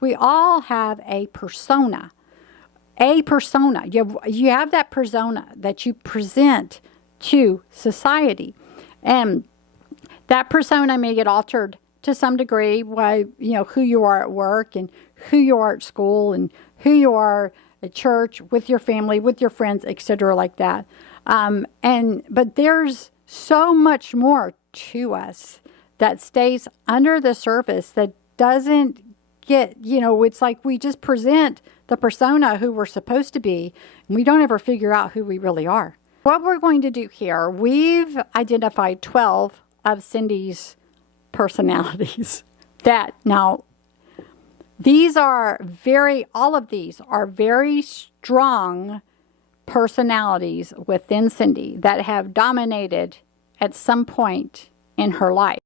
we all have a persona. A persona. You have that persona that you present to society. And that persona may get altered to some degree by, who you are at work and who you are at school and who you are at church, with your family, with your friends, etc., like that. But there's so much more to us that stays under the surface that doesn't get, it's like we just present the persona who we're supposed to be, and we don't ever figure out who we really are. What we're going to do here, we've identified 12 of Cindy's personalities. All of these are very strong personalities within Cindy that have dominated at some point in her life.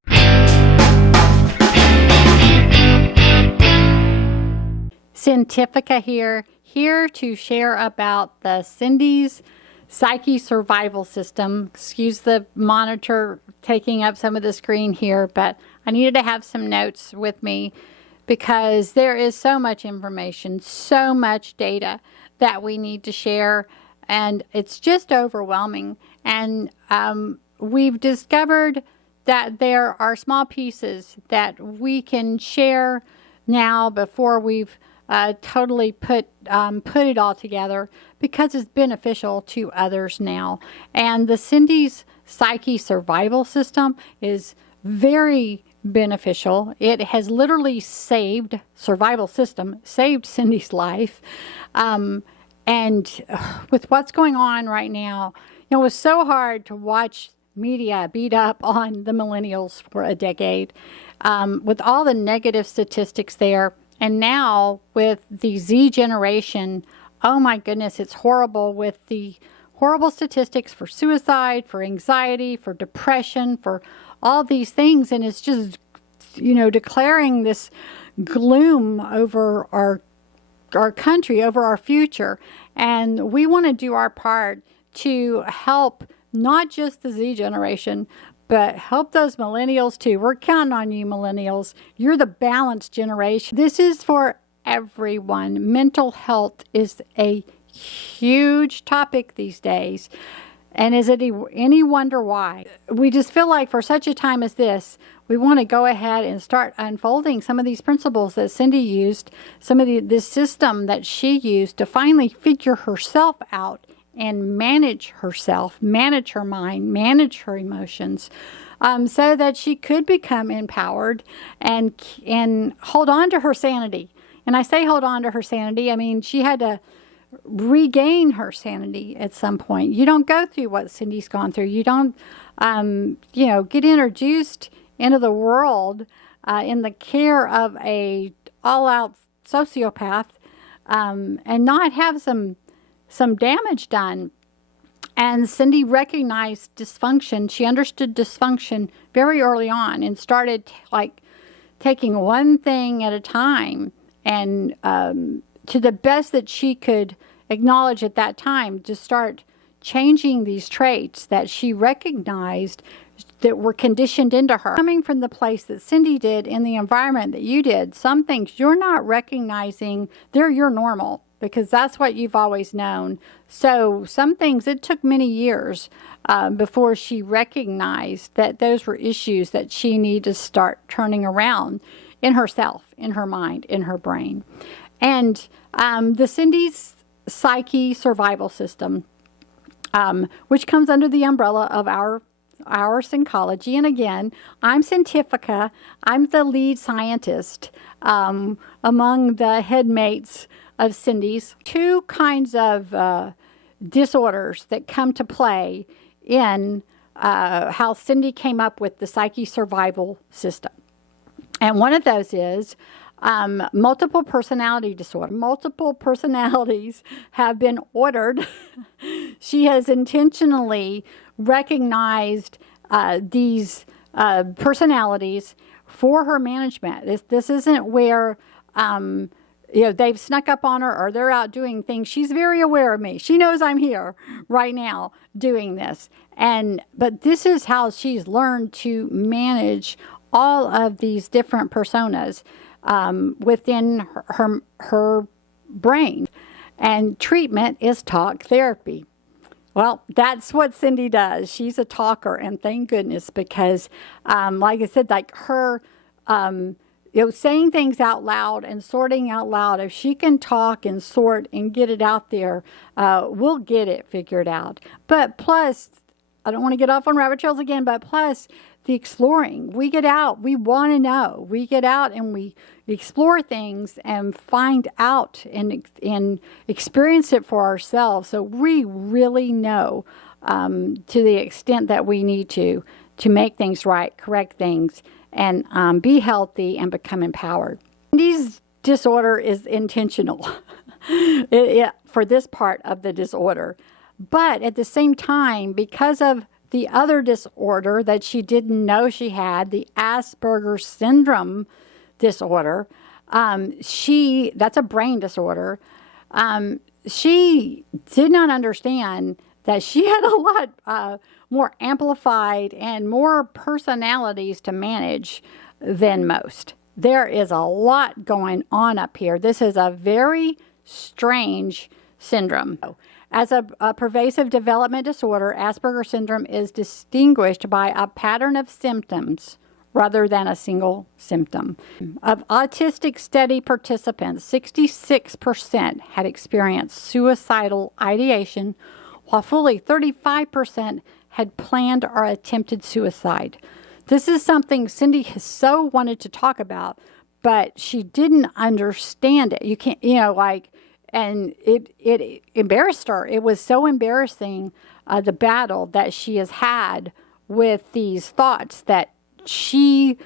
Scientifica here to share about the Cindy's Psyche Survival System. Excuse the monitor taking up some of the screen here, but I needed to have some notes with me because there is so much information, so much data that we need to share, and it's just overwhelming. And we've discovered that there are small pieces that we can share now before we've totally put it all together, because it's beneficial to others now. And the Cindy's Psyche Survival System is very beneficial. It has literally saved Cindy's life. And with what's going on right now, it was so hard to watch media beat up on the millennials for a decade, with all the negative statistics there. And now with the Z generation, oh my goodness, it's horrible, with the horrible statistics for suicide, for anxiety, for depression, for all these things. And it's just, declaring this gloom over our country, over our future. And we want to do our part to help not just the Z generation, but help those millennials too. We're counting on you, millennials. You're the balanced generation. This is for everyone. Mental health is a huge topic these days. And is it any wonder why? We just feel like for such a time as this, we want to go ahead and start unfolding some of these principles that Cindy used, some of this system that she used to finally figure herself out and manage herself, manage her mind, manage her emotions, so that she could become empowered and hold on to her sanity. And I say hold on to her sanity, I mean, she had to regain her sanity at some point. You don't go through what Cindy's gone through. You don't, get introduced into the world in the care of a all-out sociopath, and not have some damage done. And Cindy recognized dysfunction. She understood dysfunction very early on and started taking one thing at a time, and to the best that she could acknowledge at that time, to start changing these traits that she recognized that were conditioned into her. Coming from the place that Cindy did, in the environment that you did, some things you're not recognizing, they're your normal, because that's what you've always known. So some things, it took many years before she recognized that those were issues that she needed to start turning around in herself, in her mind, in her brain. And the Cindy's Psyche Survival System, which comes under the umbrella of our psychology. And again, I'm Scientifica. I'm the lead scientist among the headmates of Cindy's. Two kinds of disorders that come to play in how Cindy came up with the Psyche Survival System. And one of those is multiple personality disorder. Multiple personalities have been ordered. She has intentionally recognized these personalities for her management. This isn't where they've snuck up on her or they're out doing things. She's very aware of me. She knows I'm here right now doing this. But this is how she's learned to manage all of these different personas. within her brain. And treatment is talk therapy. Well, that's what Cindy does. She's a talker, and thank goodness, because, like I said, like her, saying things out loud and sorting out loud. If she can talk and sort and get it out there, we'll get it figured out. But plus, I don't want to get off on rabbit trails again, but plus the exploring. We get out. We want to know. We get out and we explore things and find out and experience it for ourselves. So we really know to the extent that we need to make things right, correct things, and be healthy and become empowered. Cindy's disorder is intentional for this part of the disorder. But at the same time, because of the other disorder that she didn't know she had, the Asperger syndrome disorder, that's a brain disorder, she did not understand that she had a lot more amplified and more personalities to manage than most. There is a lot going on up here. This is a very strange syndrome. As a pervasive development disorder, Asperger syndrome is distinguished by a pattern of symptoms rather than a single symptom. Of autistic study participants, 66% had experienced suicidal ideation, while fully 35% had planned or attempted suicide. This is something Cindy has so wanted to talk about, but she didn't understand it. You can't, and it embarrassed her. It was so embarrassing, the battle that she has had with these thoughts that she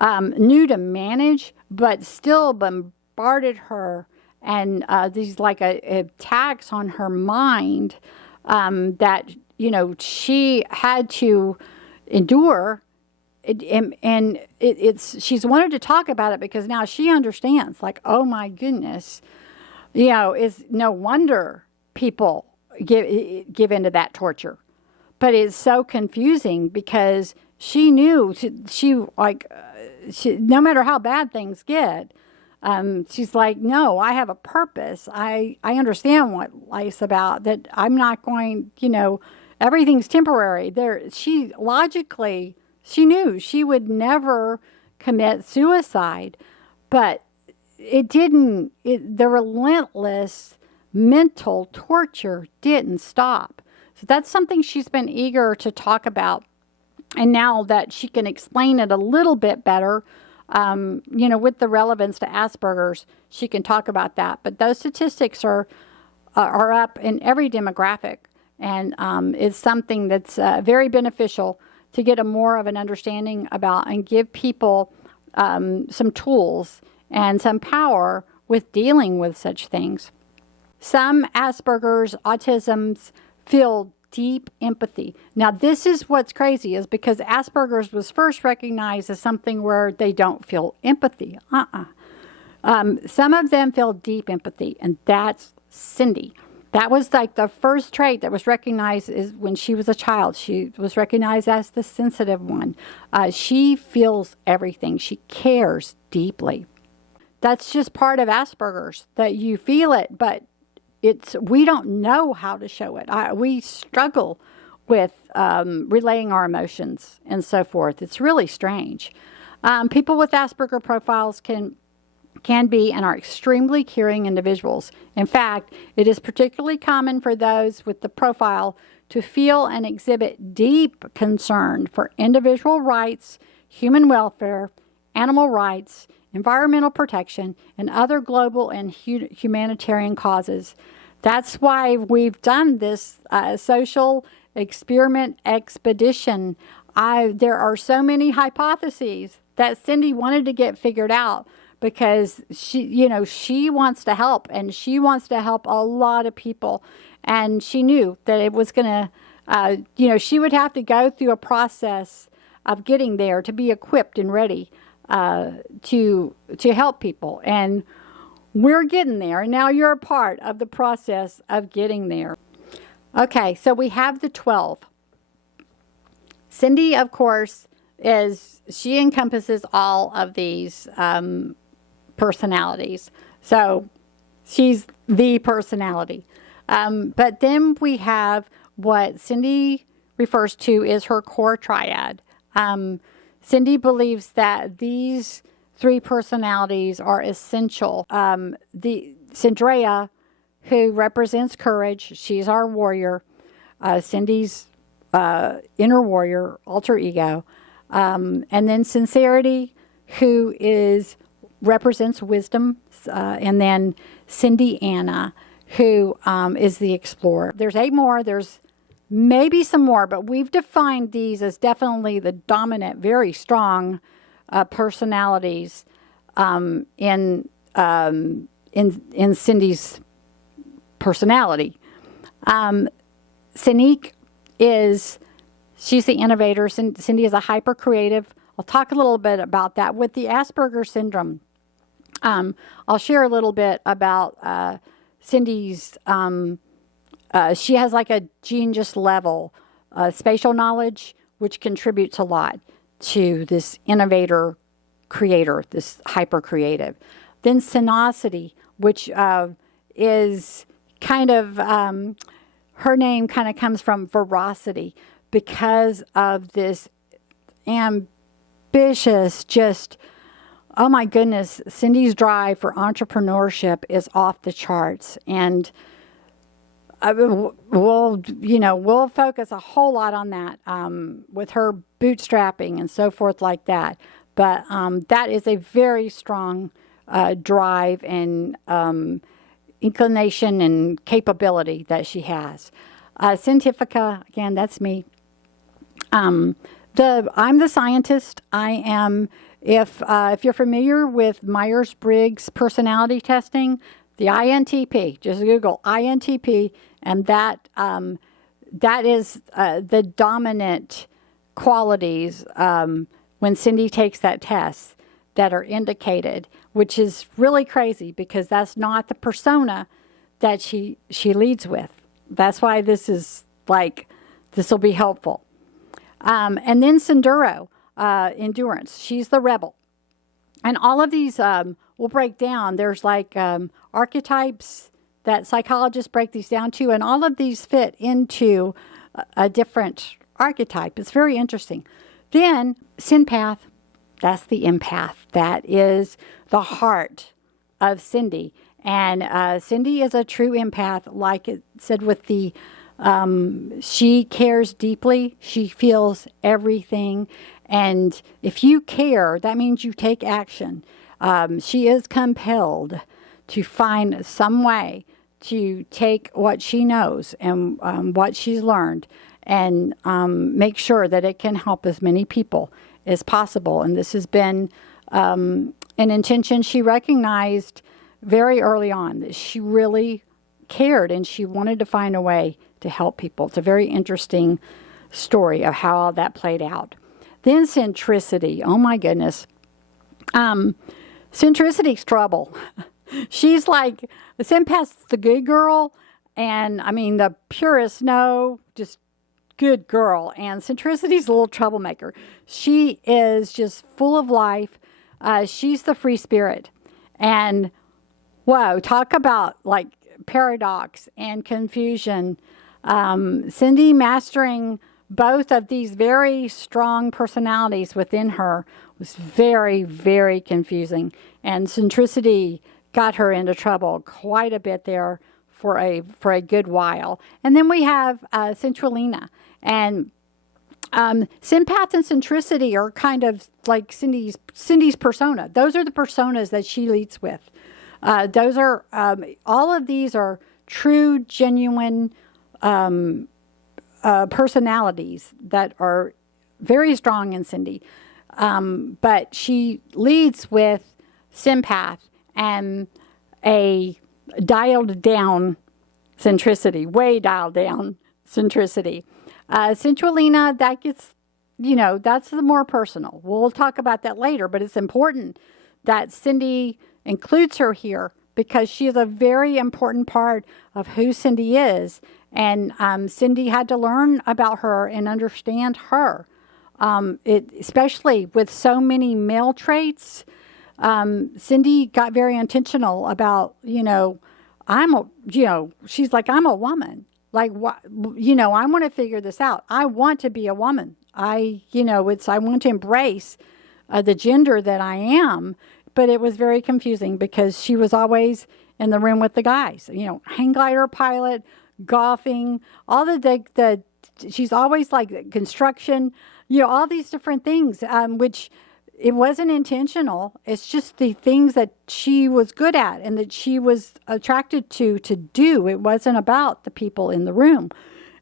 knew to manage, but still bombarded her, and these attacks on her mind that she had to endure. She's wanted to talk about it because now she understands. Like, oh my goodness. It's no wonder people give into that torture. But it's so confusing because she knew no matter how bad things get, she's like, no, I have a purpose. I understand what life's about, that I'm not going, everything's temporary. She knew she would never commit suicide, but the relentless mental torture didn't stop. So that's something she's been eager to talk about. And now that she can explain it a little bit better, with the relevance to Asperger's, she can talk about that. But those statistics are up in every demographic. And it's something that's very beneficial to get more of an understanding about and give people some tools and some power with dealing with such things. Some Asperger's, autisms feel deep empathy. Now, this is what's crazy, is because Asperger's was first recognized as something where they don't feel empathy. Some of them feel deep empathy, and that's Cindy. That was like the first trait that was recognized is when she was a child. She was recognized as the sensitive one. She feels everything. She cares deeply. That's just part of Asperger's, that you feel it, but we don't know how to show it. We struggle with relaying our emotions and so forth. It's really strange. People with Asperger profiles can be and are extremely caring individuals. In fact, it is particularly common for those with the profile to feel and exhibit deep concern for individual rights, human welfare, animal rights, environmental protection, and other global and humanitarian causes. That's why we've done this social experiment expedition. There are so many hypotheses that Cindy wanted to get figured out because she wants to help, and she wants to help a lot of people. And she knew that it was going to, she would have to go through a process of getting there to be equipped and ready to help people. And we're getting there. And now you're a part of the process of getting there. Okay, so we have the 12. Cindy, of course, she encompasses all of these personalities. So she's the personality. But then we have what Cindy refers to as her core triad. Cindy believes that these three personalities are essential. The Cindrea, who represents courage, she's our warrior. Cindy's inner warrior, alter ego. And then Sincerity, who represents wisdom. And then Cindy Anna, who is the explorer. There's 8 more. There's maybe some more, but we've defined these as definitely the dominant, very strong personalities in Cindy's personality. Cynique she's the innovator. Cindy is a hyper creative. I'll talk a little bit about that with the Asperger syndrome. I'll share a little bit about Cindy's. She has like a genius level spatial knowledge, which contributes a lot to this innovator creator, this hyper creative. Then Sinosity, which is kind of, her name kind of comes from veracity because of this ambitious, just, oh my goodness, Cindy's drive for entrepreneurship is off the charts. And we'll focus a whole lot on that with her bootstrapping and so forth like that. But that is a very strong drive and inclination and capability that she has. Scientifica, again, that's me. I'm the scientist. I am, if you're familiar with Myers-Briggs personality testing, the INTP, just Google INTP, and that is the dominant qualities when Cindy takes that test that are indicated, which is really crazy because that's not the persona that she leads with. That's why this will be helpful. And then Sinduro, endurance. She's the rebel. And all of these we'll break down. There's archetypes that psychologists break these down to, and all of these fit into a different archetype. It's very interesting. Then Sympath, that's the empath. That is the heart of Cindy. And Cindy is a true empath, like it said with the, she cares deeply. She feels everything. And if you care, that means you take action. She is compelled to find some way to take what she knows and what she's learned and make sure that it can help as many people as possible. And this has been an intention she recognized very early on, that she really cared and she wanted to find a way to help people. It's a very interesting story of how all that played out. Then centricity. Oh my goodness. Centricity's trouble. She's like, the Sympath's the good girl, and I mean the purest, no, just good girl. And Centricity's a little troublemaker. She is just full of life. She's the free spirit. And whoa, talk about like paradox and confusion. Cindy mastering both of these very strong personalities within her was very, very confusing. And Centricity got her into trouble quite a bit there for a good while. And then we have Centralina. And Sympath and Centricity are kind of like Cindy's persona. Those are the personas that she leads with. Those are all of these are true, genuine personalities that are very strong in Cindy. But she leads with Sympath and a dialed down centricity, way dialed down centricity. Centralina, that gets, that's the more personal. We'll talk about that later, but it's important that Cindy includes her here because she is a very important part of who Cindy is. And Cindy had to learn about her and understand her. Especially with so many male traits, Cindy got very intentional about, she's like, I'm a woman. Like, what, I want to figure this out. I want to be a woman. I want to embrace the gender that I am. But it was very confusing because she was always in the room with the guys, hang glider pilot, golfing, all she's always like construction, all these different things, which it wasn't intentional. It's just the things that she was good at and that she was attracted to do. It wasn't about the people in the room.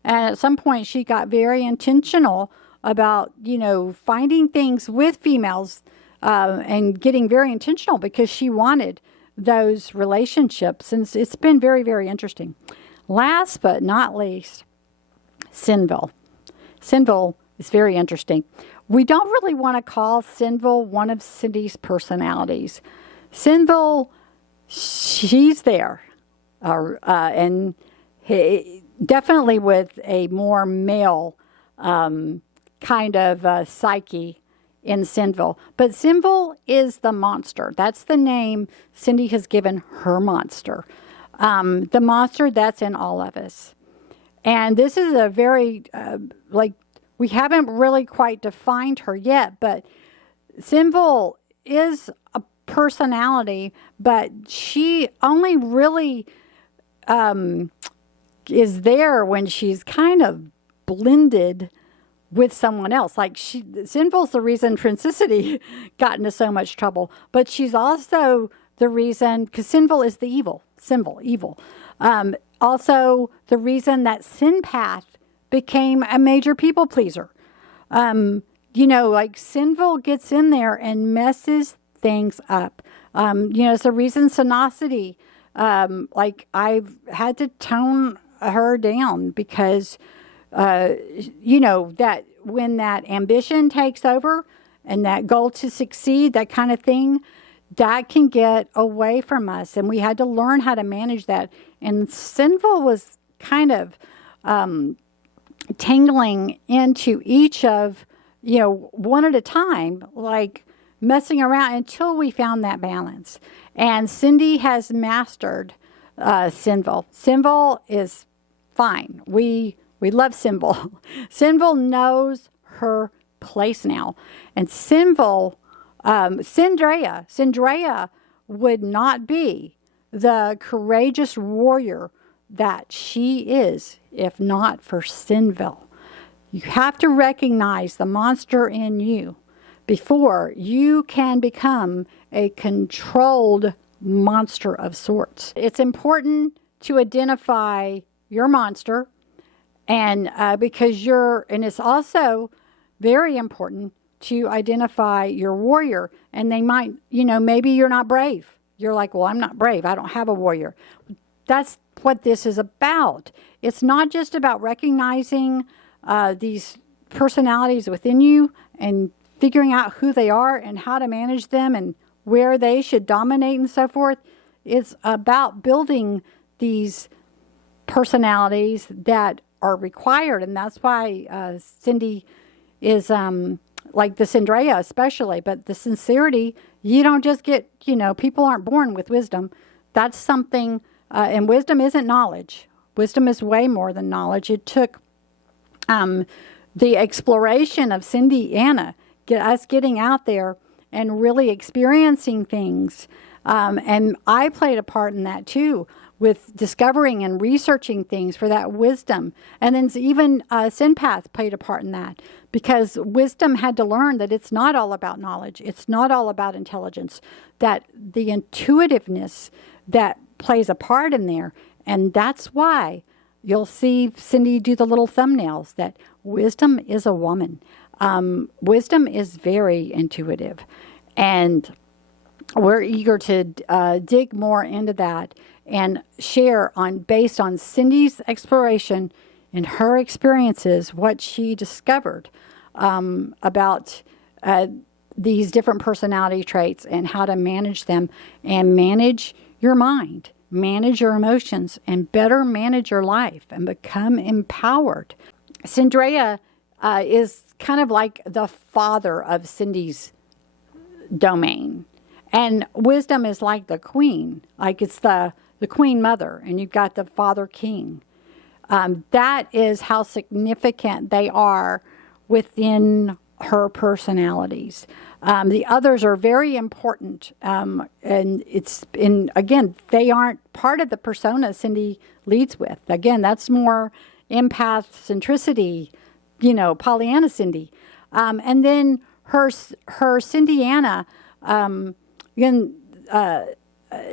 And at some point she got very intentional about, finding things with females, and getting very intentional because she wanted those relationships. And it's been very, very interesting. Last but not least, Sinville. Sinville is very interesting. We don't really want to call Sinville one of Cindy's personalities. Sinville, she's there. And definitely with a more male kind of psyche in Sinville. But Sinville is the monster. That's the name Cindy has given her monster. The monster that's in all of us. And this is a very, we haven't really quite defined her yet, but Sinville is a personality, but she only really is there when she's kind of blended with someone else. Like Sinville's the reason Trincicity got into so much trouble, but she's also the reason, because Sinville is the evil. Sinville, evil. Also the reason that Sinpath became a major people pleaser. Like Sinville gets in there and messes things up. It's the reason Sinosity, I've had to tone her down because that when that ambition takes over and that goal to succeed, that kind of thing, that can get away from us. And we had to learn how to manage that. And Sinville was kind of tangling into each of, one at a time, like messing around until we found that balance. And Cindy has mastered Sinville. Sinville is fine. We love Sinville. Sinville knows her place now. And Sinville, Syndrea would not be the courageous warrior that she is if not for Sinville. You have to recognize the monster in you before you can become a controlled monster of sorts. It's important to identify your monster, and and it's also very important to identify your warrior. And they might, maybe you're not brave. You're like, well, I'm not brave. I don't have a warrior. That's what this is about. It's not just about recognizing these personalities within you and figuring out who they are and how to manage them and where they should dominate and so forth. It's about building these personalities that are required. And that's why Cindy is like the Syndrea especially, but the sincerity, you don't just get, people aren't born with wisdom. That's something, and wisdom isn't knowledge. Wisdom is way more than knowledge. It took the exploration of Cindy Anna, us getting out there and really experiencing things. And I played a part in that too, with discovering and researching things for that wisdom. And then even Sinpath played a part in that, because wisdom had to learn that it's not all about knowledge. It's not all about intelligence, that the intuitiveness that plays a part in there. And that's why you'll see Cindy do the little thumbnails, that wisdom is a woman. Wisdom is very intuitive. And we're eager to dig more into that and share based on Cindy's exploration and her experiences, what she discovered about these different personality traits and how to manage them and manage your mind, manage your emotions, and better manage your life and become empowered. Syndrea is kind of like the father of Cindy's domain. And wisdom is like the queen, like it's the queen mother, and you've got the father king. That is how significant they are within her personalities. The others are very important, and again, they aren't part of the persona Cindy leads with. Again, that's more empath centricity, Pollyanna Cindy. And then her Cindiana, again,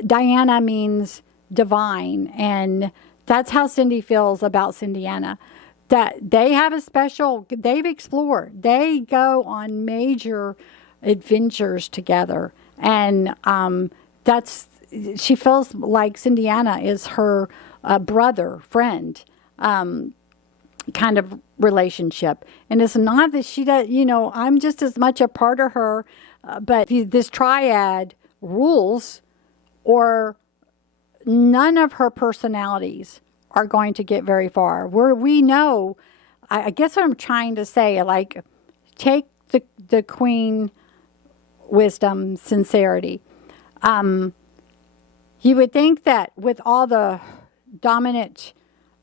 Diana means divine, and that's how Cindy feels about Cindiana. That they've explored, they go on major adventures together, and she feels like Cindiana is her brother, friend, kind of relationship. And it's not that she does, I'm just as much a part of her, but this triad rules, or none of her personalities are going to get very far. We know, I guess what I'm trying to say, like, take the queen wisdom, sincerity. You would think that with all the dominant,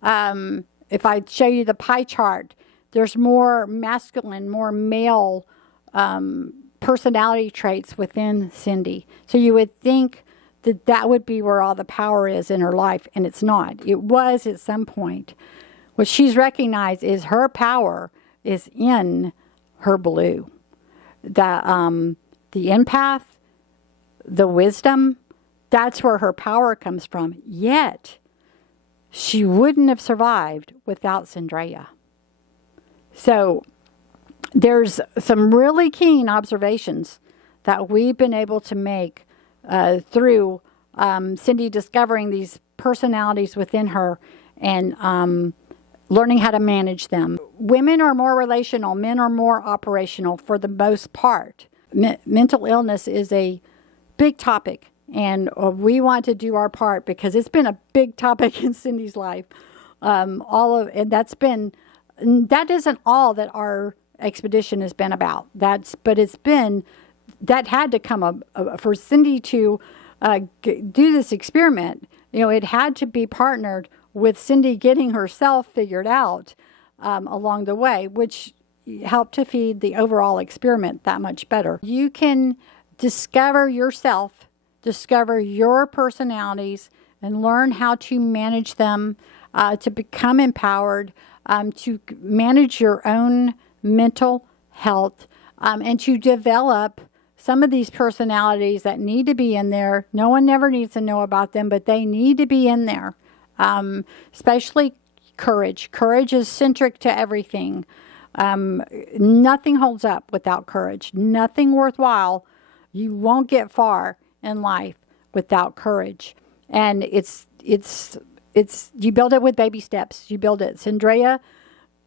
if I show you the pie chart, there's more masculine, more male personality traits within Cindy. So you would think that would be where all the power is in her life, and it's not. It was at some point. What she's recognized is her power is in her blue. The empath, the wisdom, that's where her power comes from. Yet, she wouldn't have survived without Cindraya. So, there's some really keen observations that we've been able to make through Cindy discovering these personalities within her and learning how to manage them. Women are more relational, men are more operational for the most part. Mental illness is a big topic, and we want to do our part because it's been a big topic in Cindy's life. That isn't all that our expedition has been about. That had to come for Cindy to do this experiment. It had to be partnered with Cindy getting herself figured out along the way, which helped to feed the overall experiment that much better. You can discover yourself, discover your personalities, and learn how to manage them, to become empowered, to manage your own mental health, and to develop some of these personalities that need to be in there. No one never needs to know about them, but they need to be in there. Especially courage. Courage is centric to everything. Nothing holds up without courage. Nothing worthwhile. You won't get far in life without courage. And it's you build it with baby steps. You build it. Cindraya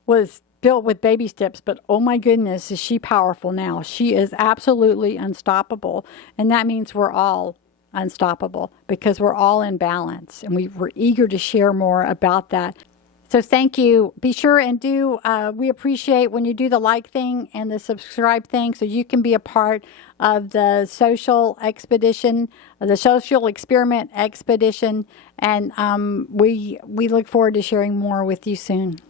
was built with baby steps, but oh my goodness, is she powerful now. She is absolutely unstoppable. And that means we're all unstoppable because we're all in balance, and we're eager to share more about that. So thank you. Be sure and we appreciate when you do the like thing and the subscribe thing so you can be a part of the social expedition, the social experiment expedition. And we look forward to sharing more with you soon.